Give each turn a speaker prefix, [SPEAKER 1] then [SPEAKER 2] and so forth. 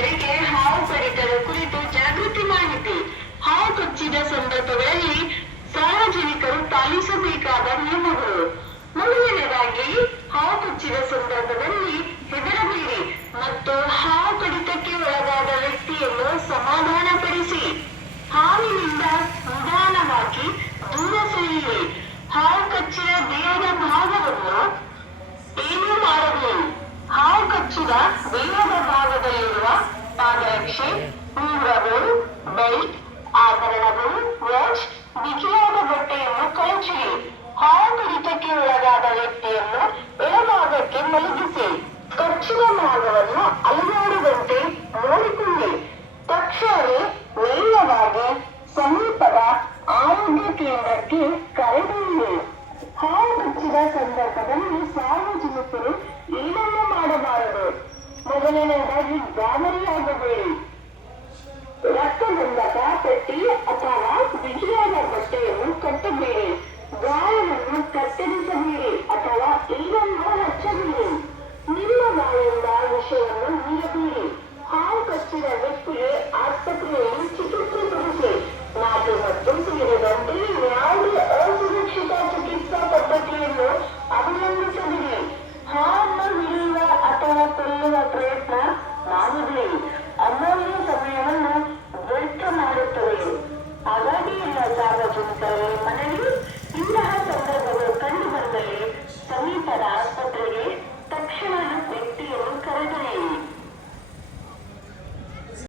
[SPEAKER 1] ರೈತರಿಗೆ ಹಾವು ಕಡಿತದ ಕುರಿತು ಜಾಗೃತಿ ಮಾಹಿತಿ. ಹಾವು ಕಚ್ಚಿದ ಸಂದರ್ಭಗಳಲ್ಲಿ ಸಾರ್ವಜನಿಕರು ಪಾಲಿಸಬೇಕಾದ ನಿಯಮಗಳು. ಮೊದಲನೇದಾಗಿ ಹಾವು ಕಚ್ಚಿದ ಸಂದರ್ಭದಲ್ಲಿ ಹೆದರಬೇಡಿ ಮತ್ತು ಪಾದರಕ್ಷೆ ಉಂಗುರಗಳು ಬೆಲ್ಟ್ ಆಭರಣಗಳು ವಾಚ್ ಬಿಗಿಯಾದ ಬಟ್ಟೆಯನ್ನು ಕಳಚಿರಿ ಹಾವು ಕಡಿತಕ್ಕೆ ಒಳಗಾದ ವ್ಯಕ್ತಿಯನ್ನು ಎಡಭಾಗಕ್ಕೆ ಮಲಗಿಸಿ. ಕಚ್ಚಿದ ಭಾಗವನ್ನು ಅಲುಗಾಡದಂತೆ ನೋಡಿಕೊಳ್ಳಿ. ತಕ್ಷಣವೇ ವೇಗವಾಗಿ ಸಮೀಪದ ಆರೋಗ್ಯ ಕೇಂದ್ರಕ್ಕೆ ಕರೆದೊಯ್ಯಿರಿ. ಹಾವು ಕಚ್ಚಿದ ಸಂದರ್ಭದಲ್ಲಿ அதனால ராஜீவ் காமரி அந்த பெயரை mamífera